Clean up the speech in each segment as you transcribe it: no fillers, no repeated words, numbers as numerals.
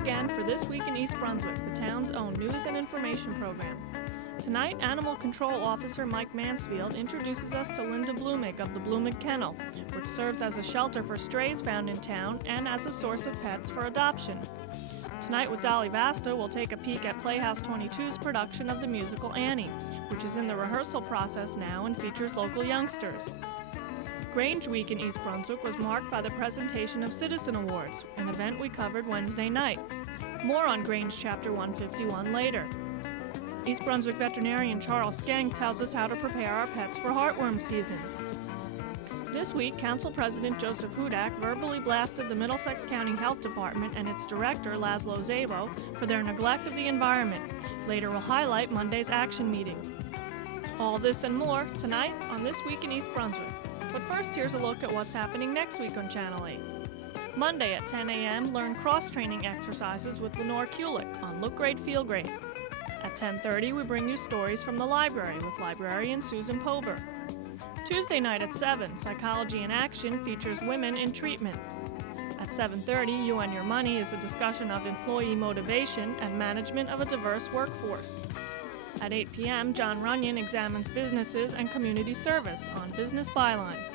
again for This Week in East Brunswick, the town's own news and information program. Tonight, Animal Control Officer Mike Mansfield introduces us to Linda Blumig of the Blumig Kennel, which serves as a shelter for strays found in town and as a source of pets for adoption. Tonight with Dolly Vasta, we'll take a peek at Playhouse 22's production of the musical Annie, which is in the rehearsal process now and features local youngsters. Grange Week in East Brunswick was marked by the presentation of Citizen Awards, an event we covered Wednesday night. More on Grange Chapter 151 later. East Brunswick veterinarian Charles Skeng tells us how to prepare our pets for heartworm season. This week, Council President Joseph Hudak verbally blasted the Middlesex County Health Department and its director, Laszlo Szabo, for their neglect of the environment. Later we'll highlight Monday's action meeting. All this and more tonight on This Week in East Brunswick. But first, here's a look at what's happening next week on Channel 8. Monday at 10 a.m., learn cross-training exercises with Lenore Kulik on Look Great, Feel Great. At 10:30, we bring you stories from the library with librarian Susan Pober. Tuesday night at 7, Psychology in Action features Women in Treatment. At 7:30, You and Your Money is a discussion of employee motivation and management of a diverse workforce. At 8 p.m., John Runyon examines businesses and community service on business bylines.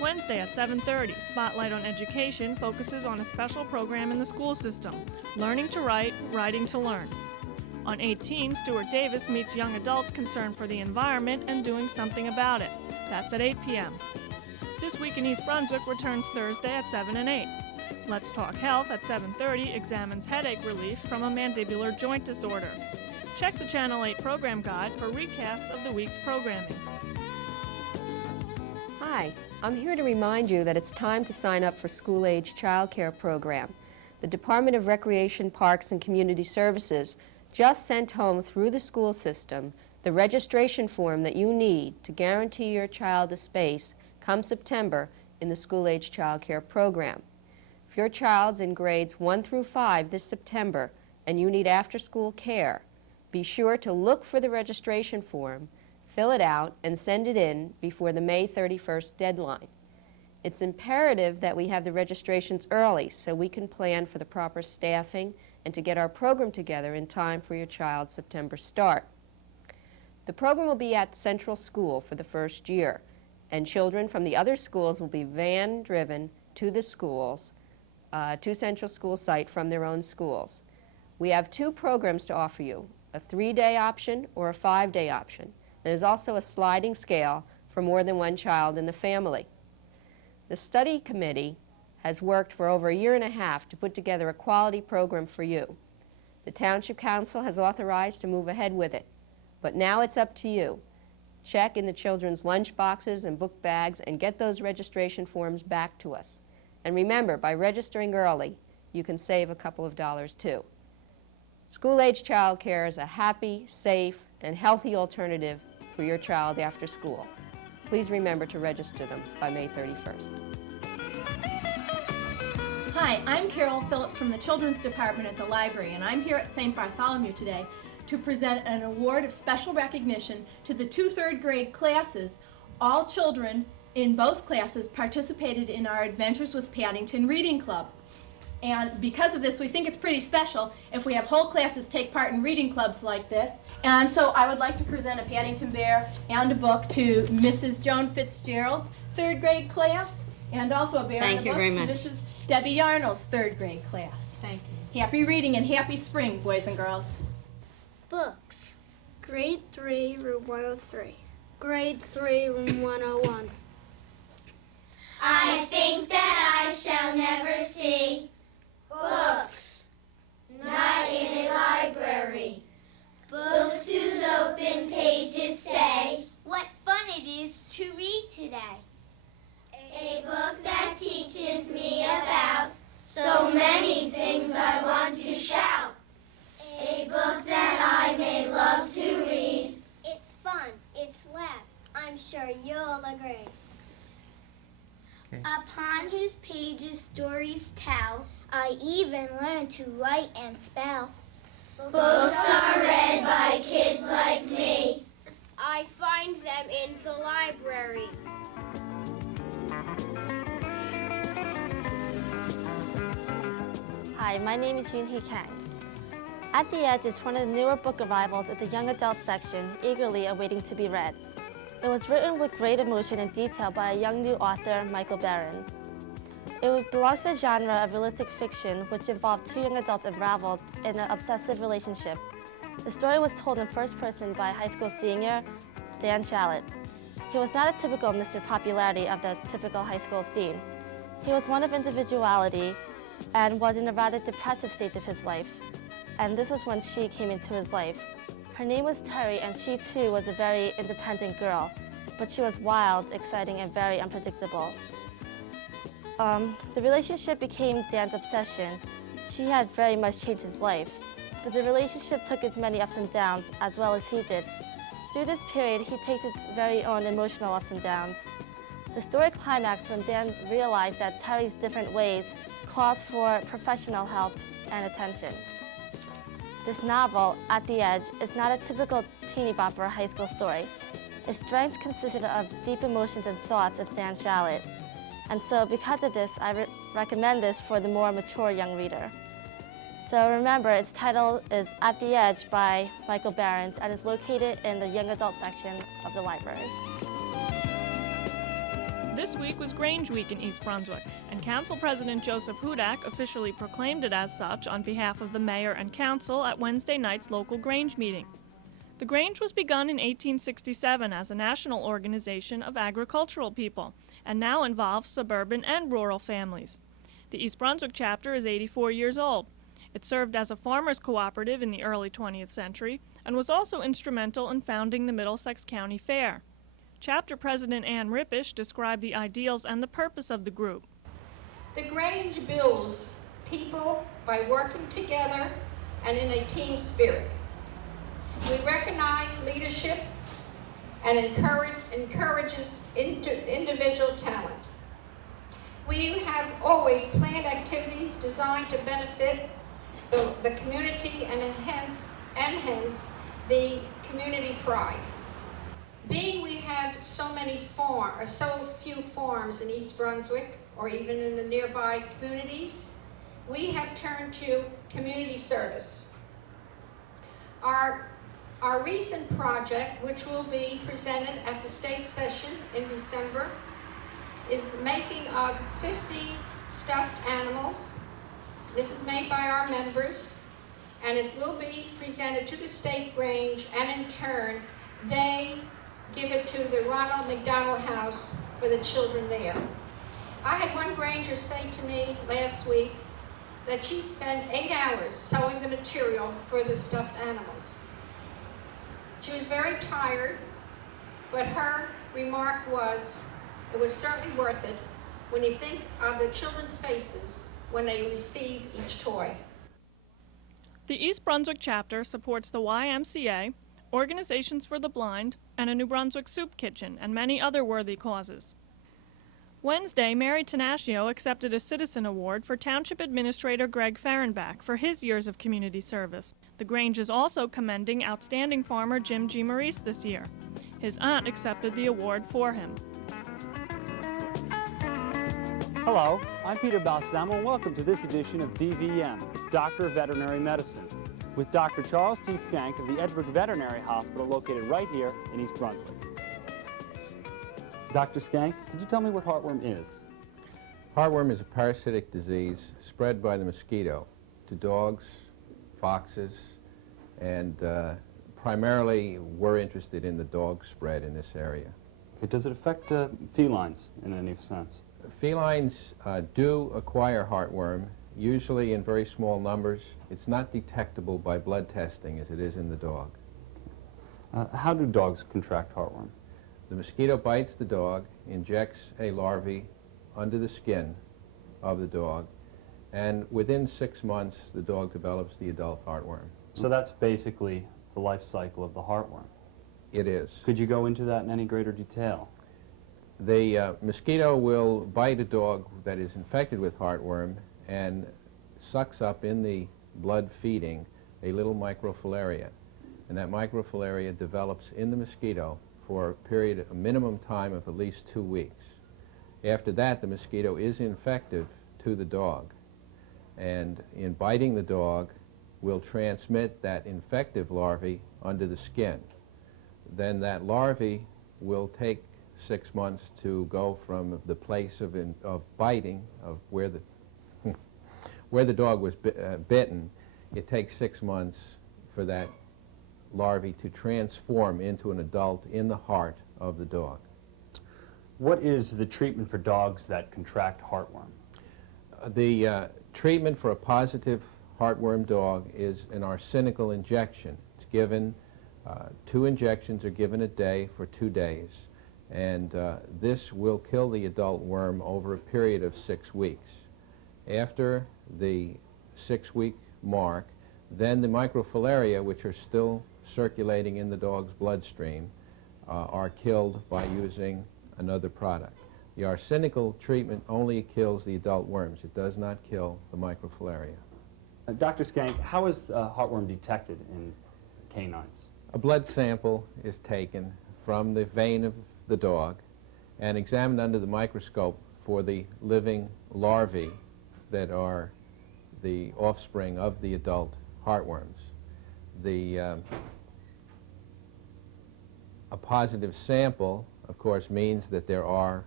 Wednesday at 7:30, Spotlight on Education focuses on a special program in the school system, Learning to Write, Writing to Learn. On 18, Stuart Davis meets young adults concerned for the environment and doing something about it. That's at 8 p.m. This Week in East Brunswick returns Thursday at 7 and 8. Let's Talk Health at 7:30 examines headache relief from a mandibular joint disorder. Check the Channel 8 program guide for recasts of the week's programming. Hi, I'm here to remind you that it's time to sign up for school-age childcare program. The Department of Recreation, Parks, and Community Services just sent home through the school system the registration form that you need to guarantee your child a space come September in the school-age childcare program. If your child's in grades 1 through 5 this September and you need after-school care, be sure to look for the registration form, fill it out, and send it in before the May 31st deadline. It's imperative that we have the registrations early so we can plan for the proper staffing and to get our program together in time for your child's September start. The program will be at Central School for the first year, and children from the other schools will be van-driven to the schools, to Central School site from their own schools. We have 2 programs to offer you, a 3-day option or a 5-day option. There's also a sliding scale for more than one child in the family. The study committee has worked for over a year and a half to put together a quality program for you. The Township Council has authorized to move ahead with it, but now it's up to you. Check in the children's lunch boxes and book bags and get those registration forms back to us. And remember, by registering early, you can save a couple of dollars too. School-age child care is a happy, safe, and healthy alternative for your child after school. Please remember to register them by May 31st. Hi, I'm Carol Phillips from the Children's Department at the library, and I'm here at St. Bartholomew today to present an award of special recognition to the 2 3rd grade classes. All children in both classes participated in our Adventures with Paddington Reading Club. And because of this, we think it's pretty special if we have whole classes take part in reading clubs like this. And so I would like to present a Paddington Bear and a book to Mrs. Joan Fitzgerald's 3rd grade class, and also a bear and a book to Mrs. Debbie Yarnell's 3rd grade class. Thank you. Happy reading and happy spring, boys and girls. Books. Grade 3, room 103. Grade 3, room 101. I think that I shall never see books, not in a library. Books whose open pages say what fun it is to read today. A book that teaches me about so many things I want to shout. A book that I may love to read. It's fun, it's laughs, I'm sure you'll agree. Okay. Upon whose pages stories tell, I even learn to write and spell. Books are read by kids like me. I find them in the library. Hi, Hi, my name is Yoon Hee Kang. At the Edge is one of the newer book arrivals at the young adult section, eagerly awaiting to be read. It was written with great emotion and detail by a young new author, Michael Barron. It belongs to the genre of realistic fiction, which involved two young adults unraveled in an obsessive relationship. The story was told in first person by high school senior Dan Shallot. He was not a typical Mr. Popularity of the typical high school scene. He was one of individuality and was in a rather depressive stage of his life. And this was when she came into his life. Her name was Terry, and she too was a very independent girl, but she was wild, exciting, and very unpredictable. The relationship became Dan's obsession. She had very much changed his life, but the relationship took its many ups and downs, as well as he did. Through this period, he takes his very own emotional ups and downs. The story climaxed when Dan realized that Terry's different ways called for professional help and attention. This novel, At the Edge, is not a typical teeny bopper high school story. Its strength consisted of deep emotions and thoughts of Dan Shallot. And so because of this, I recommend this for the more mature young reader. So remember, its title is At the Edge by Michael Barron and is located in the young adult section of the library. This week was Grange Week in East Brunswick, and Council President Joseph Hudak officially proclaimed it as such on behalf of the Mayor and Council at Wednesday night's local Grange meeting. The Grange was begun in 1867 as a national organization of agricultural people, and now involves suburban and rural families. The East Brunswick chapter is 84 years old. It served as a farmers' cooperative in the early 20th century, and was also instrumental in founding the Middlesex County Fair. Chapter President Ann Rippish described the ideals and the purpose of the group. The Grange builds people by working together and in a team spirit. We recognize leadership and encourages individual talent. We have always planned activities designed to benefit the community and hence the community pride. Being we have so few farms in East Brunswick, or even in the nearby communities, we have turned to community service. Our recent project, which will be presented at the state session in December, is the making of 50 stuffed animals. This is made by our members, and it will be presented to the State Grange, and in turn, they give it to the Ronald McDonald House for the children there. I had one Granger say to me last week that she spent 8 hours sewing the material for the stuffed animals. She was very tired, but her remark was, it was certainly worth it when you think of the children's faces when they receive each toy. The East Brunswick chapter supports the YMCA, Organizations for the Blind, and a New Brunswick soup kitchen, and many other worthy causes. Wednesday, Mary Tenaccio accepted a Citizen Award for Township Administrator Greg Ferenbach for his years of community service. The Grange is also commending outstanding farmer Jim G. Maurice this year. His aunt accepted the award for him. Hello, I'm Peter Balsamo, and welcome to this edition of DVM, Doctor of Veterinary Medicine, with Dr. Charles T. Skank of the Edward Veterinary Hospital located right here in East Brunswick. Dr. Skank, could you tell me what heartworm is? Heartworm is a parasitic disease spread by the mosquito to dogs, foxes, and primarily we're interested in the dog spread in this area. Okay, does it affect felines in any sense? Felines do acquire heartworm, usually in very small numbers. It's not detectable by blood testing as it is in the dog. How do dogs contract heartworm? The mosquito bites the dog, injects a larvae under the skin of the dog, and within 6 months the dog develops the adult heartworm. So that's basically the life cycle of the heartworm. It is. Could you go into that in any greater detail? The mosquito will bite a dog that is infected with heartworm and sucks up in the blood feeding a little microfilaria. And that microfilaria develops in the mosquito for a minimum time of at least 2 weeks. After that, the mosquito is infective to the dog. and in biting the dog will transmit that infective larvae under the skin. Then that larvae will take 6 months to go from the place of biting, of where the dog was bitten. It takes 6 months for that larvae to transform into an adult in the heart of the dog. What is the treatment for dogs that contract heartworm? The treatment for a positive heartworm dog is an arsenical injection. It's given, 2 injections are given a day for 2 days, and this will kill the adult worm over a period of 6 weeks. After the 6-week mark, then the microfilaria, which are still circulating in the dog's bloodstream, are killed by using another product. The arsenical treatment only kills the adult worms. It does not kill the microfilaria. Dr. Skank, how is heartworm detected in canines? A blood sample is taken from the vein of the dog and examined under the microscope for the living larvae that are the offspring of the adult heartworms. A positive sample, of course, means that there are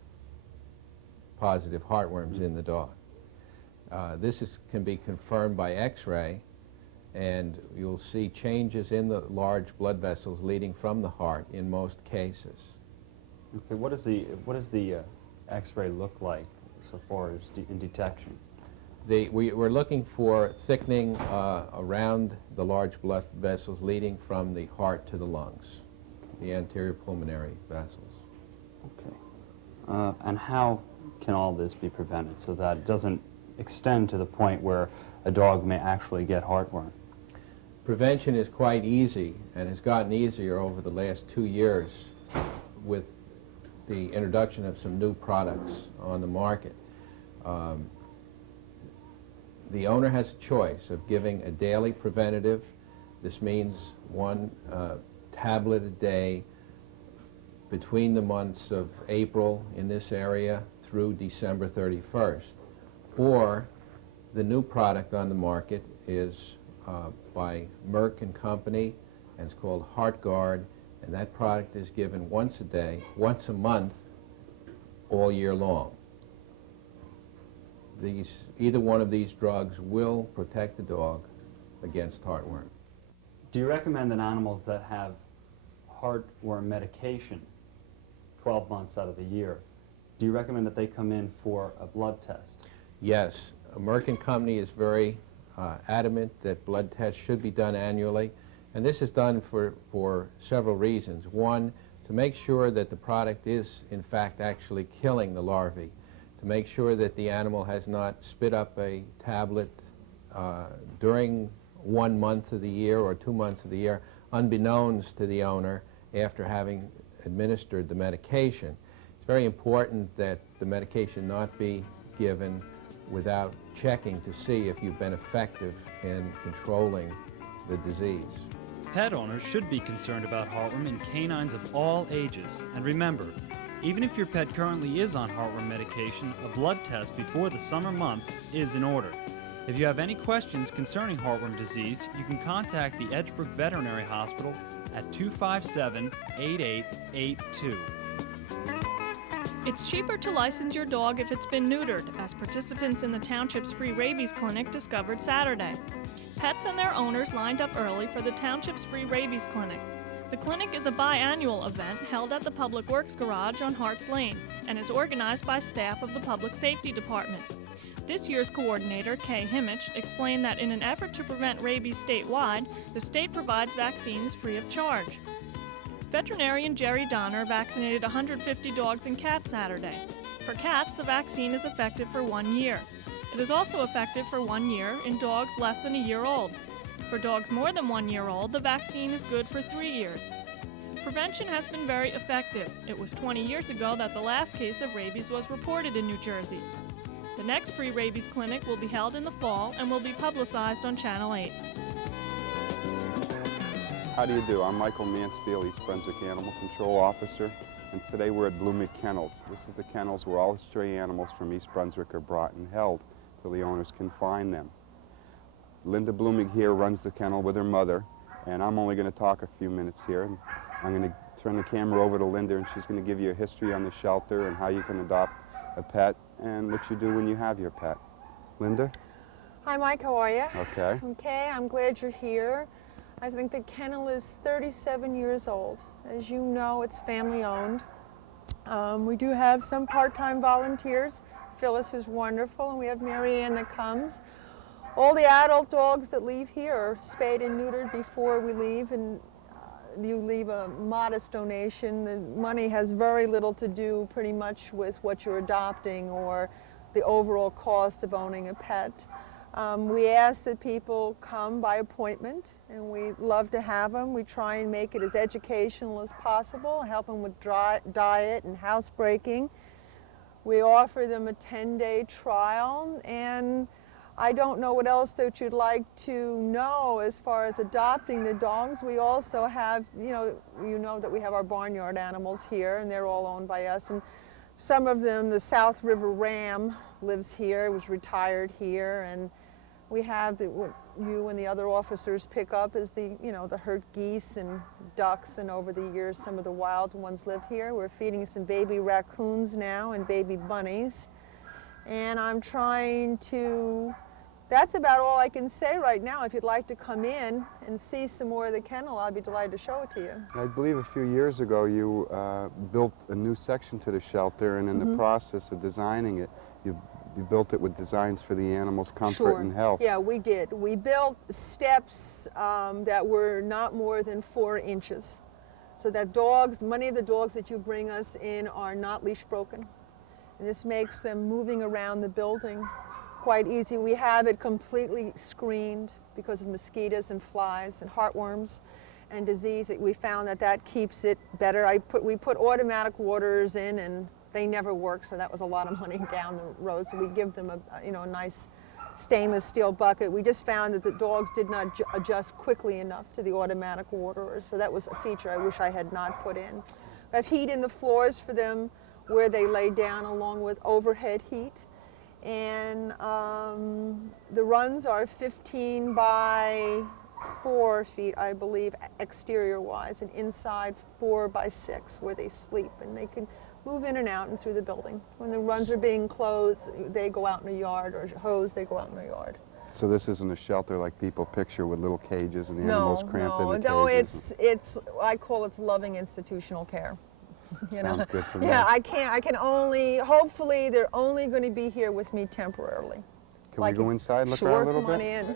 positive heartworms in the dog. This can be confirmed by X-ray, and you'll see changes in the large blood vessels leading from the heart in most cases. Okay, what does the X-ray look like so far as in detection? We're looking for thickening around the large blood vessels leading from the heart to the lungs, the anterior pulmonary vessels. Okay. And how can all this be prevented so that it doesn't extend to the point where a dog may actually get heartworm? Prevention is quite easy and has gotten easier over the last 2 years with the introduction of some new products on the market. The owner has a choice of giving a daily preventative. This means 1 tablet a day between the months of April in this area through December 31st. Or the new product on the market is by Merck and Company, and it's called HeartGuard, and that product is given once a day, once a month, all year long. Either one of these drugs will protect the dog against heartworm. Do you recommend that animals that have heartworm medication 12 months out of the year, do you recommend that they come in for a blood test? Yes. Merck and Company is very adamant that blood tests should be done annually, and this is done for several reasons. One, to make sure that the product is in fact actually killing the larvae, to make sure that the animal has not spit up a tablet during 1 month of the year or 2 months of the year, unbeknownst to the owner after having administered the medication. It's very important that the medication not be given without checking to see if you've been effective in controlling the disease. Pet owners should be concerned about heartworm in canines of all ages. And remember, even if your pet currently is on heartworm medication, a blood test before the summer months is in order. If you have any questions concerning heartworm disease, you can contact the Edgebrook Veterinary Hospital at 257-8882. It's cheaper to license your dog if it's been neutered, as participants in the township's free rabies clinic discovered Saturday. Pets and their owners lined up early for the township's free rabies clinic. The clinic is a biannual event held at the Public Works Garage on Harts Lane and is organized by staff of the Public Safety Department. This year's coordinator, Kay Himmich, explained that in an effort to prevent rabies statewide, the state provides vaccines free of charge. Veterinarian Jerry Donner vaccinated 150 dogs and cats Saturday. For cats, the vaccine is effective for 1 year. It is also effective for 1 year in dogs less than a year old. For dogs more than 1 year old, the vaccine is good for 3 years. Prevention has been very effective. It was 20 years ago that the last case of rabies was reported in New Jersey. The next free rabies clinic will be held in the fall and will be publicized on Channel 8. How do you do? I'm Michael Mansfield, East Brunswick Animal Control Officer, and today we're at Blumig Kennels. This is the kennels where all the stray animals from East Brunswick are brought and held till the owners can find them. Linda Blumig here runs the kennel with her mother, and I'm only going to talk a few minutes here. And I'm going to turn the camera over to Linda, and she's going to give you a history on the shelter and how you can adopt a pet and what you do when you have your pet. Linda? Hi, Mike. How are you? Okay. Okay, I'm glad you're here. I think the kennel is 37 years old. As you know, it's family-owned. We do have some part-time volunteers. Phyllis is wonderful, and we have Mary Ann that comes. All the adult dogs that leave here are spayed and neutered before we leave, and you leave a modest donation. The money has very little to do pretty much with what you're adopting or the overall cost of owning a pet. We ask that people come by appointment, and we love to have them. We try and make it as educational as possible, help them with diet and housebreaking. We offer them a 10-day trial, and I don't know what else that you'd like to know as far as adopting the dogs. We also have, you know that we have our barnyard animals here, and they're all owned by us. And some of them, the South River Ram lives here, it was retired here, and we have what you and the other officers pick up is the herd geese and ducks, and over the years some of the wild ones live here. We're feeding some baby raccoons now and baby bunnies, and I'm trying to, that's about all I can say right now. If you'd like to come in and see some more of the kennel, I'll be delighted to show it to you. I believe a few years ago you built a new section to the shelter, and in the process of designing it, you built it with designs for the animals' comfort and health. Yeah, we did. We built steps that were not more than 4 inches, so that dogs, many of the dogs that you bring us in are not leash broken. And this makes them moving around the building quite easy. We have it completely screened because of mosquitoes and flies and heartworms and disease. We found that that keeps it better. We put automatic waters in, and they never work, so that was a lot of money down the road. So we give them a nice stainless steel bucket. We just found that the dogs did not adjust quickly enough to the automatic waterers, so that was a feature I wish I had not put in. I have heat in the floors for them where they lay down, along with overhead heat. And the runs are 15 by 4 feet, I believe, exterior-wise, and inside 4 by 6 where they sleep, and they can move in and out and through the building. When the runs are being closed, they go out in the yard, or hosed, they go out in the yard. So this isn't a shelter like people picture with little cages and the animals cramped in the cages? No, it's I call it loving institutional care. Sounds good to me. Yeah, I can only, hopefully they're only going to be here with me temporarily. Can we go inside and look around a little bit? Sure, come on in.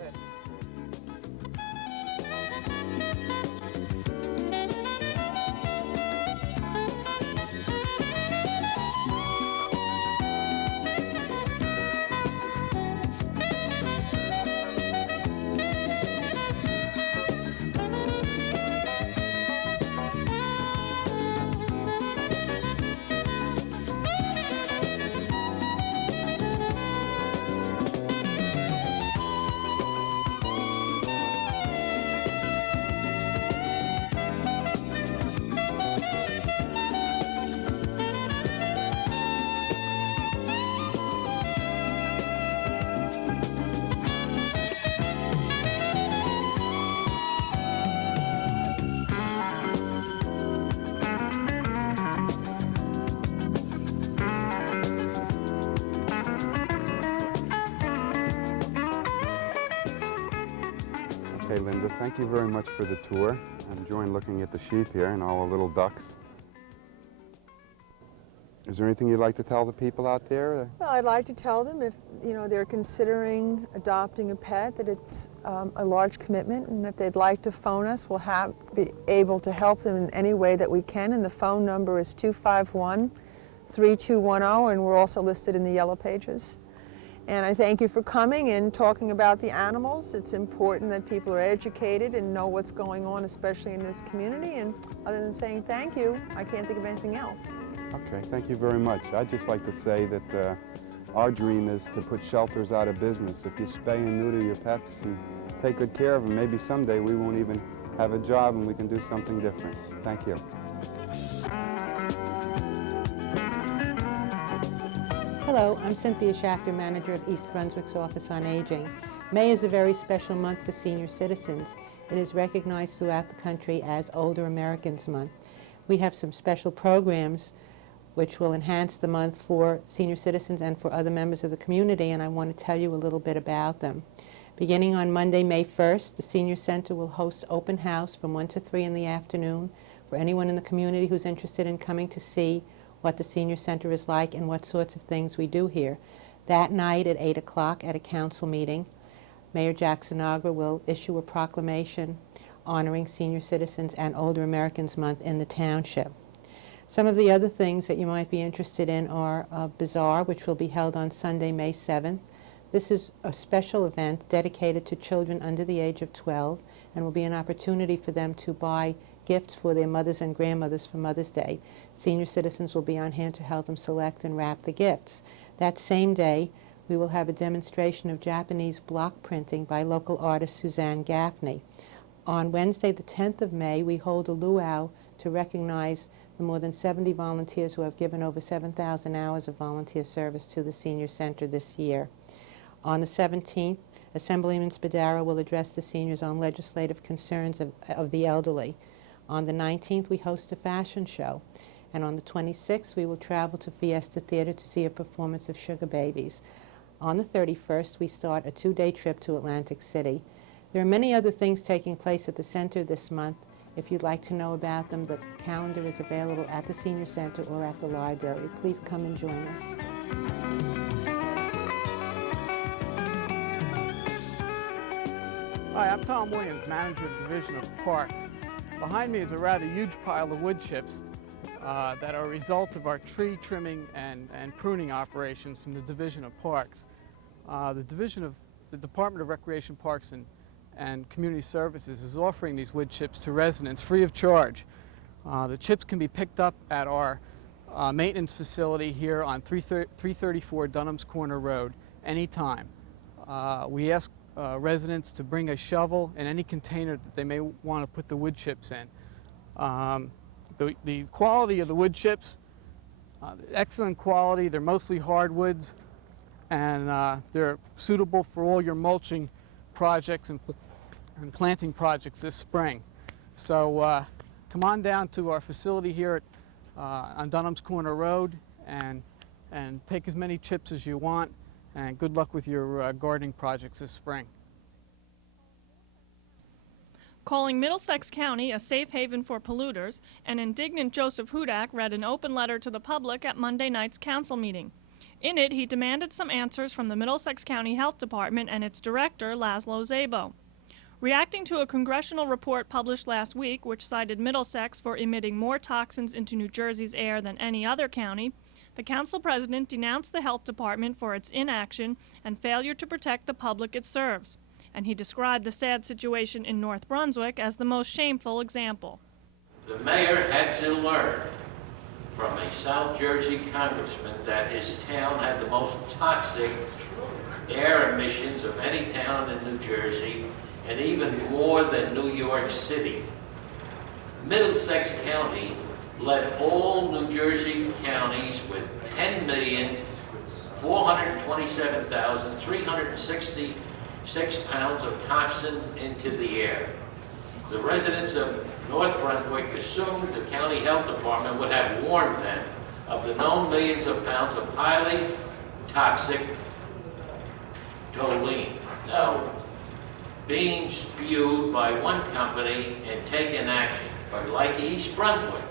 Okay, Linda, thank you very much for the tour. I'm enjoying looking at the sheep here and all the little ducks. Is there anything you'd like to tell the people out there? Well, I'd like to tell them if they're considering adopting a pet, that it's a large commitment, and if they'd like to phone us, we'll be able to help them in any way that we can. And the phone number is 251-3210, and we're also listed in the Yellow Pages. And I thank you for coming and talking about the animals. It's important that people are educated and know what's going on, especially in this community. And other than saying thank you, I can't think of anything else. Okay, thank you very much. I'd just like to say that our dream is to put shelters out of business. If you spay and neuter your pets and take good care of them, maybe someday we won't even have a job and we can do something different. Thank you. Hello, I'm Cynthia Schachter, manager of East Brunswick's Office on Aging. May is a very special month for senior citizens. It is recognized throughout the country as Older Americans Month. We have some special programs which will enhance the month for senior citizens and for other members of the community, and I want to tell you a little bit about them. Beginning on Monday, May 1st, the Senior Center will host open house from 1 to 3 in the afternoon for anyone in the community who's interested in coming to see what the Senior Center is like and what sorts of things we do here. That night at 8 o'clock at a council meeting, Mayor Jackson Agra will issue a proclamation honoring senior citizens and Older Americans Month in the township. Some of the other things that you might be interested in are a bazaar, which will be held on Sunday, May 7th. This is a special event dedicated to children under the age of 12 and will be an opportunity for them to buy gifts for their mothers and grandmothers for Mother's Day. Senior citizens will be on hand to help them select and wrap the gifts. That same day, we will have a demonstration of Japanese block printing by local artist Suzanne Gaffney. On Wednesday, the 10th of May, we hold a luau to recognize the more than 70 volunteers who have given over 7,000 hours of volunteer service to the Senior Center this year. On the 17th, Assemblyman Spadaro will address the seniors on legislative concerns of the elderly. On the 19th, we host a fashion show. And on the 26th, we will travel to Fiesta Theater to see a performance of Sugar Babies. On the 31st, we start a 2-day trip to Atlantic City. There are many other things taking place at the center this month. If you'd like to know about them, the calendar is available at the Senior Center or at the library. Please come and join us. Hi, I'm Tom Williams, Manager of the Division of Parks. Behind me is a rather huge pile of wood chips that are a result of our tree trimming and pruning operations from the Division of Parks. The Department of Recreation, Parks and Community Services is offering these wood chips to residents free of charge. The chips can be picked up at our maintenance facility here on 334 Dunham's Corner Road anytime. We ask residents to bring a shovel and any container that they may want to put the wood chips in. The quality of the wood chips, excellent quality. They're mostly hardwoods, and they're suitable for all your mulching projects and planting projects this spring. So come on down to our facility here on Dunham's Corner Road and take as many chips as you want, and good luck with your gardening projects this spring. Calling Middlesex County a safe haven for polluters, an indignant Joseph Hudak read an open letter to the public at Monday night's council meeting. In it, he demanded some answers from the Middlesex County Health Department and its director, Laszlo Szabo. Reacting to a congressional report published last week, which cited Middlesex for emitting more toxins into New Jersey's air than any other county, the council president denounced the health department for its inaction and failure to protect the public it serves. And he described the sad situation in North Brunswick as the most shameful example. The mayor had to learn from a South Jersey congressman that his town had the most toxic air emissions of any town in New Jersey, and even more than New York City. Middlesex County led all New Jersey counties with 10,427,366 pounds of toxin into the air. The residents of North Brunswick assumed the county health department would have warned them of the known millions of pounds of highly toxic toluene. Now, being spewed by one company and taken action, but like East Brunswick,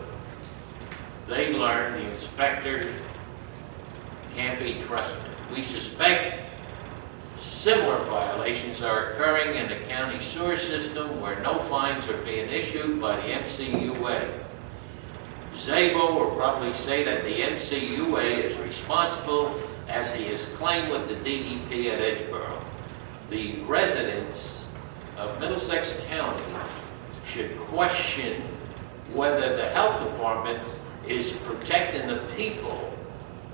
they learned the inspectors can't be trusted. We suspect similar violations are occurring in the county sewer system where no fines are being issued by the MCUA. Szabo will probably say that the MCUA is responsible, as he has claimed with the DEP at Edgeboro. The residents of Middlesex County should question whether the health department is protecting the people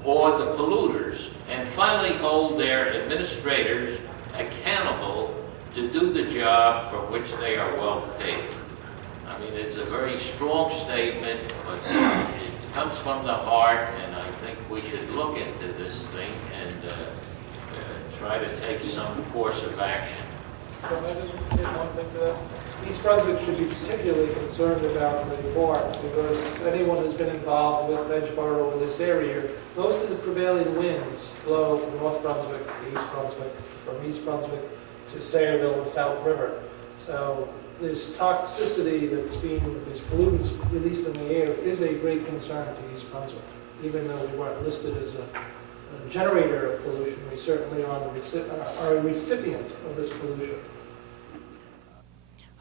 or the polluters, and finally hold their administrators accountable to do the job for which they are well paid. I mean, it's a very strong statement, but it comes from the heart, and I think we should look into this thing and try to take some course of action. So I just want to say one thing to that. East Brunswick should be particularly concerned about the Bart, because anyone who's been involved with Edgeboro in this area, most of the prevailing winds blow from North Brunswick to East Brunswick, from East Brunswick to Sayreville and South River. So this toxicity these pollutants released in the air is a great concern to East Brunswick. Even though we weren't listed as a generator of pollution, we certainly are a recipient of this pollution.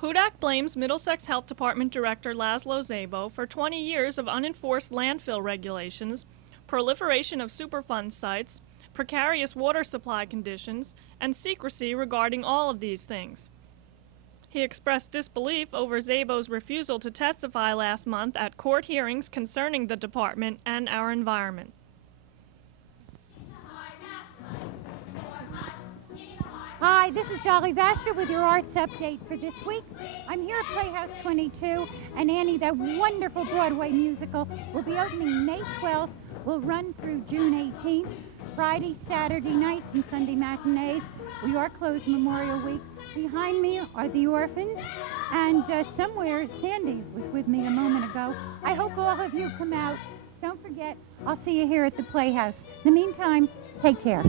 Hudak blames Middlesex Health Department Director Laszlo Szabo for 20 years of unenforced landfill regulations, proliferation of Superfund sites, precarious water supply conditions, and secrecy regarding all of these things. He expressed disbelief over Szabo's refusal to testify last month at court hearings concerning the department and our environment. Hi, this is Jolly Vassar with your arts update for this week. I'm here at Playhouse 22, and Annie, that wonderful Broadway musical, will be opening May 12th, will run through June 18th, Friday, Saturday nights, and Sunday matinees. We are closed Memorial Week. Behind me are the orphans, and somewhere Sandy was with me a moment ago. I hope all of you come out. Don't forget, I'll see you here at the Playhouse. In the meantime, take care.